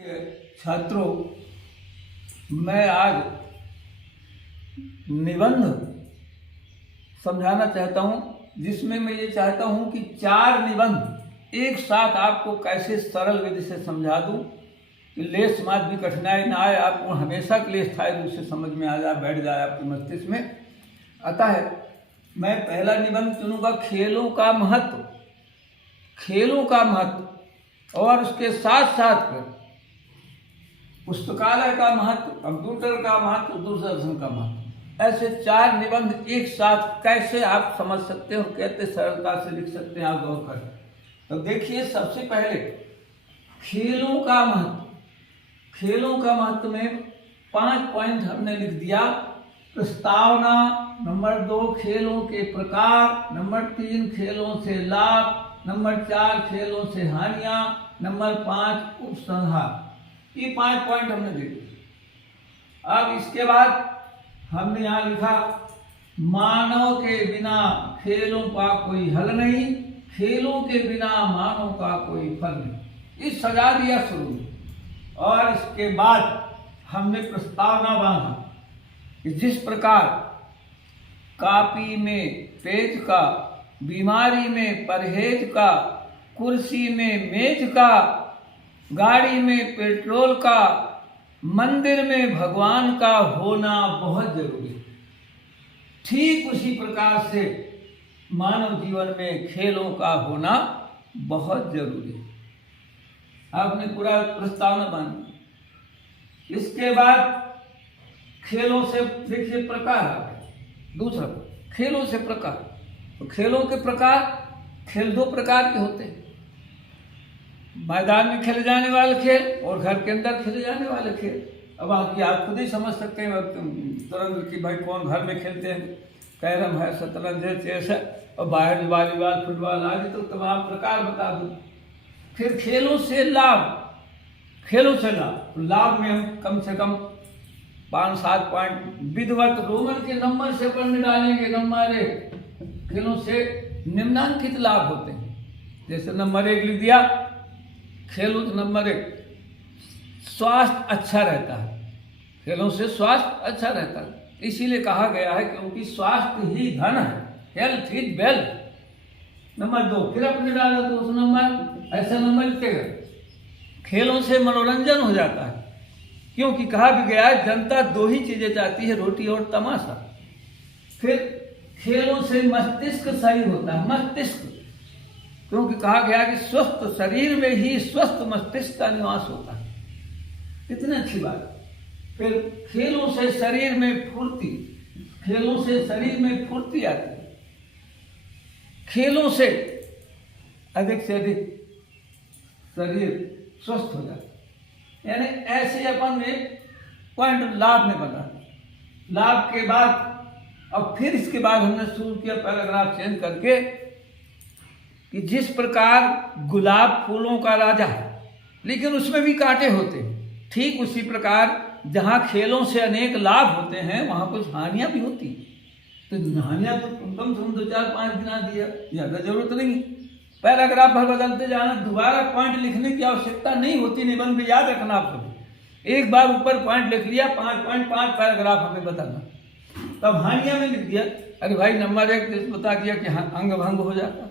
छात्रों, मैं आज निबंध समझाना चाहता हूँ, जिसमें मैं ये चाहता हूँ कि 4 निबंध एक साथ आपको कैसे सरल विधि से समझा दूँ कि लेस मात भी कठिनाई ना आए, आपको हमेशा के लिए स्थायी रूप से समझ में आ जाए, बैठ जाए आपके मस्तिष्क में। अतः मैं पहला निबंध चुनूंगा खेलों का महत्व। खेलों का महत्व और उसके साथ साथ पुस्तकालय का महत्व, कंप्यूटर का महत्व, दूरदर्शन का महत्व। ऐसे 4 निबंध एक साथ कैसे आप समझ सकते हो, कैसे सरलता से लिख सकते हैं, आप गौर करें। तो देखिए, सबसे पहले खेलों का महत्व। खेलों का महत्व में 5 पॉइंट हमने लिख दिया। प्रस्तावना, नंबर 2 खेलों के प्रकार, नंबर 3 खेलों से लाभ, नंबर 4 खेलों से हानियां, नंबर 5 उपसंहार। ये 5 पॉइंट हमने लिखे। अब इसके बाद हमने यहाँ लिखा, मानव के बिना खेलों का कोई हल नहीं, खेलों के बिना मानव का कोई फल नहीं। इस सजा दिया शुरू में। और इसके बाद हमने प्रस्तावना बांधा कि जिस प्रकार कॉपी में पेज का, बीमारी में परहेज का, कुर्सी में मेज का, गाड़ी में पेट्रोल का, मंदिर में भगवान का होना बहुत जरूरी है, ठीक उसी प्रकार से मानव जीवन में खेलों का होना बहुत जरूरी है। आपने पूरा प्रस्तावना बांधी। इसके बाद खेलों से देखिए प्रकार आ गए। दूसरा, खेलों से प्रकार। तो खेलों के प्रकार, खेल 2 प्रकार के होते हैं। मैदान में खेले जाने वाले खेल और घर के अंदर खेले जाने वाले खेल। अब आप खुद ही समझ सकते हैं तुरंत कि भाई कौन घर में खेलते हैं। कैरम है, शतरंज है, चेस है, और बाहर वॉलीबॉल, फुटबॉल आदि तो तमाम प्रकार बता दूँ। फिर खेलों से लाभ। खेलों से लाभ, लाभ में हम कम से कम 5-7 पॉइंट विधिवत रोमन के नंबर से पढ़ने डालेंगे। नंबर 1 खेलों से निम्नांकित लाभ होते हैं। जैसे नंबर 1 लिख दिया, खेलों से नंबर 1 स्वास्थ्य अच्छा रहता है। खेलों से स्वास्थ्य अच्छा रहता है, इसीलिए कहा गया है क्योंकि स्वास्थ्य ही धन है, हेल्थ इज वेल्थ। नंबर 2 फिर अपने डाला तो उस नंबर, ऐसा नंबर लिखेगा। खेलों से मनोरंजन हो जाता है, क्योंकि कहा भी गया है जनता 2 ही चीजें चाहती है, रोटी और तमाशा। फिर खेलों से मस्तिष्क सही होता है। मस्तिष्क, क्योंकि कहा गया कि स्वस्थ शरीर में ही स्वस्थ मस्तिष्क का निवास होता है। कितनी अच्छी बात। फिर खेलों से शरीर में फुर्ती। खेलों से शरीर में फुर्ती आती है। खेलों से अधिक शरीर स्वस्थ हो जाता है। यानी ऐसे अपन में पॉइंट लाभ में बता। लाभ के बाद अब फिर इसके बाद हमने शुरू किया पैराग्राफ चेंज करके कि जिस प्रकार गुलाब फूलों का राजा है, लेकिन उसमें भी कांटे होते हैं, ठीक उसी प्रकार जहाँ खेलों से अनेक लाभ होते हैं वहाँ कुछ हानियाँ भी होती हैं। तो हानियाँ तो कम से कम 2-4-5 गिना दिया, ज़्यादा जरूरत नहीं। पैराग्राफ भर बदलते जाना, दोबारा पॉइंट लिखने की आवश्यकता नहीं होती। निबंध में याद रखना आप सभी, एक बार ऊपर पॉइंट लिख लिया, 5 पॉइंट 5 पैराग्राफ हमें बताना। तब हानियाँ में लिख दिया। अरे भाई नंबर 1 बता दिया कि अंग भंग हो जाता है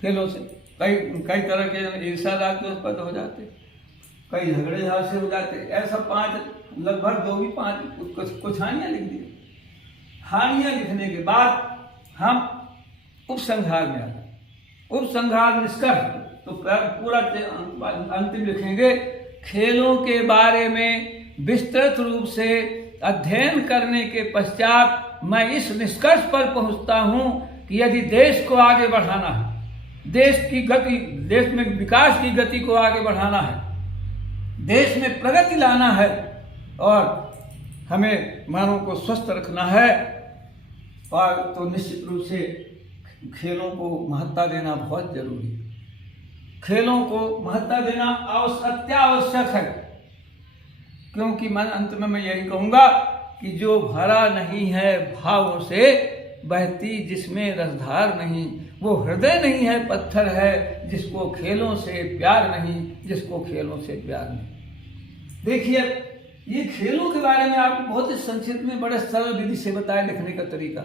खेलों से, कई तरह के ईर्ष्यादाग के उत्पन्न हो जाते, कई झगड़े झांसे हो जाते। ऐसा 5 लगभग 2 भी 5 कुछ हानियाँ लिख दी। हानियाँ लिखने के बाद हम उपसंहार में आते। उपसंहार निष्कर्ष तो पूरा अंतिम लिखेंगे। खेलों के बारे में विस्तृत रूप से अध्ययन करने के पश्चात मैं इस निष्कर्ष पर पहुंचता हूं कि यदि देश को आगे बढ़ाना है, देश में विकास की गति को आगे बढ़ाना है, देश में प्रगति लाना है और हमें मानव को स्वस्थ रखना है, और तो निश्चित रूप से खेलों को महत्ता देना बहुत जरूरी है। खेलों को महत्ता देना अत्यावश्यक है, क्योंकि मैं अंत में मैं यही कहूँगा कि जो भरा नहीं है भावों से, बहती जिसमें रसधार नहीं, वो हृदय नहीं है पत्थर है, जिसको खेलों से प्यार नहीं, जिसको खेलों से प्यार नहीं। देखिए ये खेलों के बारे में आपको बहुत ही संक्षिप्त में बड़े सरल विधि से बताया लिखने का तरीका।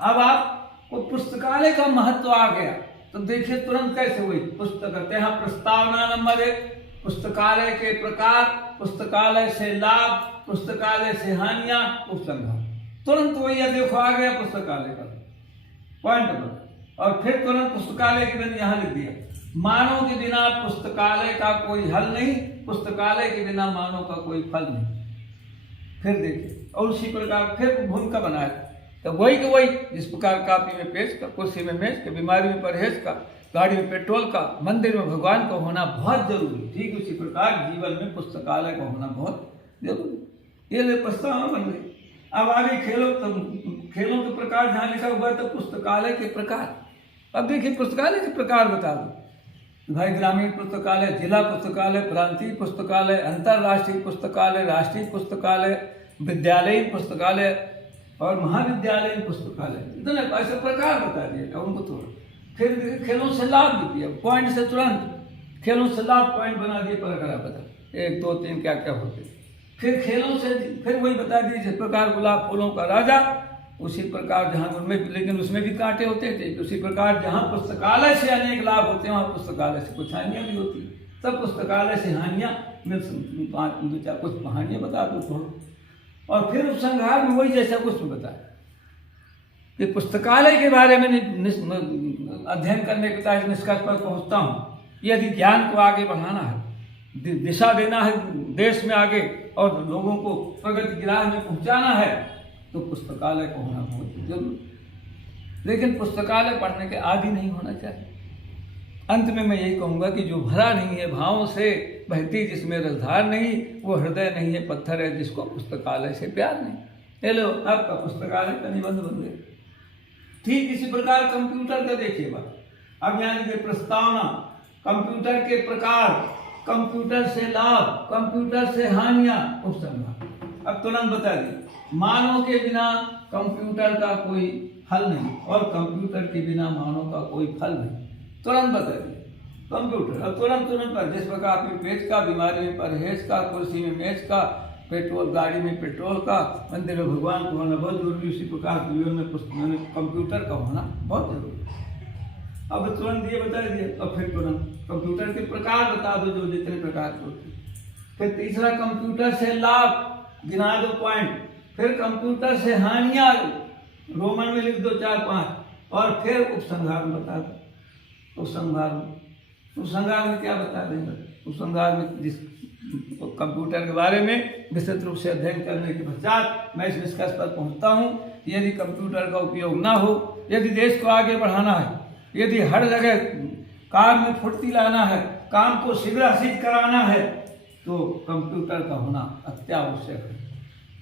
अब आपको पुस्तकालय का महत्व आ गया तो देखिए तुरंत कैसे हुई पुस्तक कहते हैं। प्रस्तावना नंबर 1, पुस्तकालय के प्रकार, पुस्तकालय से लाभ, पुस्तकालय से हानियां, उपसंहार। तुरंत वही है, देखो आ गया पुस्तकालय का पॉइंट नंबर। और फिर तुरंत पुस्तकालय के बिना यहाँ लिख दिया, मानव के बिना पुस्तकालय का कोई हल नहीं, पुस्तकालय के बिना मानव का कोई फल नहीं। फिर देखिए और उसी प्रकार फिर भूमिका बनाए तो वही के वही, जिस प्रकार कापी में पेज का, कुर्सी में मेज का, बीमारी में परहेज का, गाड़ी में पेट्रोल का, मंदिर में भगवान का होना बहुत जरूरी। ठीक उसी प्रकार जीवन में पुस्तकालय का होना बहुत जरूरी। ये प्रस्तावना बन गई। अब आगे खेलों खेलों के प्रकार जहाँ लिखा हुआ है तो पुस्तकालय के प्रकार। अब देखिए पुस्तकालय के प्रकार बता दो भाई, ग्रामीण पुस्तकालय, जिला पुस्तकालय, प्रांतीय पुस्तकालय, अंतर्राष्ट्रीय पुस्तकालय, राष्ट्रीय पुस्तकालय, विद्यालयीन पुस्तकालय और महाविद्यालयीन पुस्तकालय। इतने ऐसे प्रकार बता दिए उनको थोड़ा। फिर खेलों से लाभ भी दिया, पॉइंट से तुरंत खेलों से लाभ पॉइंट बना दिए, प्रकार बता 1 2 3 क्या क्या होते। फिर खेलों से फिर वही बता दिए जिस प्रकार गुलाब फूलों का राजा, उसी प्रकार जहाँ उनमें, लेकिन उसमें भी कांटे होते थे। उसी प्रकार जहाँ पुस्तकालय से अनेक लाभ होते हैं वहाँ पुस्तकालय से कुछ हानियाँ भी होती हैं। सब पुस्तकालय से हानियाँ मिल 5 2 4 कुछ कहानियाँ बता दो थोड़ा। और फिर उपसंहार में वही जैसा कुछ बताया कि पुस्तकालय के बारे में अध्ययन करने के बाद निष्कर्ष पर पहुँचता हूँ, यदि ज्ञान को आगे बढ़ाना है, दिशा देना है देश में आगे और लोगों को प्रगति की राह में पहुँचाना है तो पुस्तकालय को होना बहुत जरूरी। लेकिन पुस्तकालय पढ़ने के आदि नहीं होना चाहिए। अंत में मैं यही कहूँगा कि जो भरा नहीं है भावों से, बहती जिसमें रसधार नहीं, वो हृदय नहीं है पत्थर है, जिसको पुस्तकालय से प्यार नहीं। ये लो आपका पुस्तकालय का निबंध बन गया। ठीक इसी प्रकार कंप्यूटर का देखिए बात। अब यहाँ लिखे प्रस्तावना, कंप्यूटर के प्रकार, कंप्यूटर से लाभ, कंप्यूटर से हानियां, उपसंहार। अब तुरंत बता दी, मानव के बिना कंप्यूटर का कोई हल नहीं और कंप्यूटर के बिना मानव का कोई फल नहीं। तुरंत बता दी कंप्यूटर। अब तुरंत पर जिस प्रकार में पेज का, बीमारी में परहेज का, कुर्सी में मेज का, पेट्रोल गाड़ी में पेट्रोल का, मंदिर में भगवान को होना बहुत जरूरी, उसी प्रकार जीवन में कंप्यूटर का होना बहुत जरूरी। अब तुरंत ये बता दिए। अब फिर तुरंत कंप्यूटर के प्रकार बता दो जो जितने प्रकार के होते। फिर तीसरा कंप्यूटर से लाभ गिना दो पॉइंट। फिर कंप्यूटर से हानियां रोमन में लिख दो 4 5। और फिर उपसंहार बता दो। उपसंहार में क्या बता देंगे? उपसंहार में जिस कंप्यूटर के बारे में विस्तृत रूप से अध्ययन करने के पश्चात मैं इस निष्कर्ष पर पहुंचता हूं, यदि कंप्यूटर का उपयोग ना हो, यदि देश को आगे बढ़ाना है, यदि हर जगह काम में फुर्ती लाना है, काम को शीघ्र सिद्ध कराना है, तो कंप्यूटर का होना अत्यावश्यक है।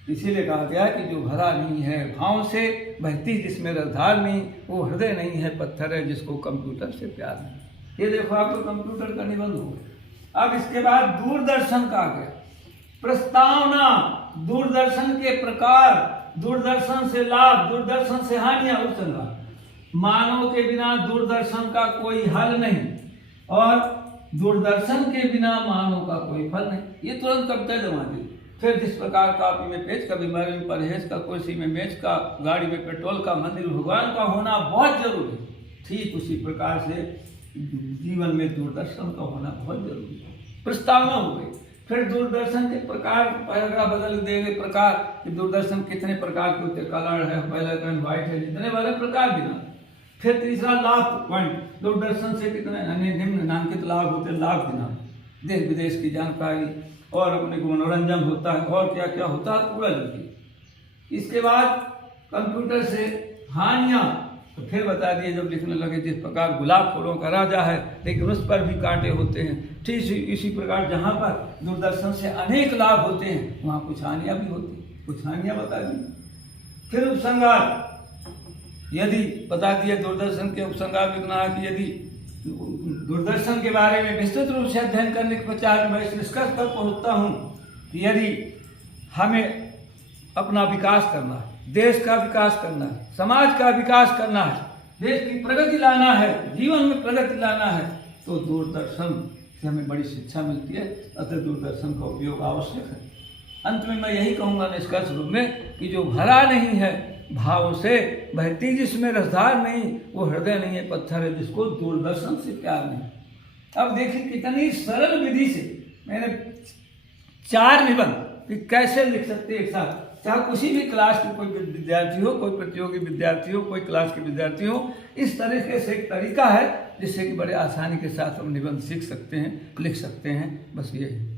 इसीलिए कहा गया कि जो भरा नहीं है भाव से, बहती जिसमें रसधार नहीं, वो हृदय नहीं है पत्थर है, जिसको कंप्यूटर से प्यार नहीं। ये देखो आपको कंप्यूटर का निबंध हो गया। अब इसके बाद दूरदर्शन का आ गया। प्रस्तावना, दूरदर्शन के प्रकार, दूरदर्शन से लाभ, दूरदर्शन से हानियां, उपसंहार। मानव के बिना दूरदर्शन का कोई हल नहीं और दूरदर्शन के बिना मानव का कोई फल नहीं। ये तुरंत कविता जमा दी। फिर जिस प्रकार कापी में पेज का, बीमारी में परहेज का, कुर्सी में मेज का, गाड़ी में पेट्रोल का, मंदिर में भगवान का होना बहुत जरूरी। ठीक उसी प्रकार से जीवन में दूरदर्शन का होना बहुत जरूरी है। प्रस्तावना हो गई। फिर दूरदर्शन के प्रकार, पैराग्राफ बदल देंगे प्रकार कि दूरदर्शन कितने प्रकार के होते, कलर है, ब्लैक एंड व्हाइट है, जितने वाले प्रकार बिना। फिर तीसरा लाभ पॉइंट, दूरदर्शन से कितने निम्न नामांकित लाभ होते, लाभ बिना, देश विदेश की जानकारी और अपने को मनोरंजन होता है और क्या क्या होता है पूरा लिखिए। इसके बाद कंप्यूटर से हानियां, तो फिर बता दिए जब लिखने लगे जिस प्रकार गुलाब फूलों का राजा है, लेकिन उस पर भी कांटे होते हैं। ठीक इसी प्रकार जहाँ पर दूरदर्शन से अनेक लाभ होते हैं वहाँ कुछ हानियाँ भी होती हैं, कुछ हानियाँ बता दी। फिर उपसंहार, यदि बता दिए दूरदर्शन के उपसंहार में इतना है कि यदि दूरदर्शन के बारे में विस्तृत रूप से अध्ययन करने के पश्चात मैं इस निष्कर्ष पर पहुँचता हूँ कि यदि हमें अपना विकास करना है, देश का विकास करना है, समाज का विकास करना है, देश की प्रगति लाना है, जीवन में प्रगति लाना है, तो दूरदर्शन से हमें बड़ी शिक्षा मिलती है। अतः दूरदर्शन का उपयोग आवश्यक है। अंत में मैं यही कहूँगा निष्कर्ष रूप में कि जो भरा नहीं है भाव से, बहती जिसमें रसधार नहीं, वो हृदय नहीं है, पत्थर है, जिसको दूरदर्शन से प्यार नहीं। अब देखिए कितनी सरल विधि से मैंने 4 निबंध कि कैसे लिख सकते हैं एक साथ, चाहे किसी भी क्लास के कोई विद्यार्थी हो, कोई प्रतियोगी विद्यार्थी हो, कोई क्लास के विद्यार्थी हो, इस तरीके से एक तरीका है जिससे कि बड़े आसानी के साथ हम निबंध सीख सकते हैं, लिख सकते हैं। बस यही।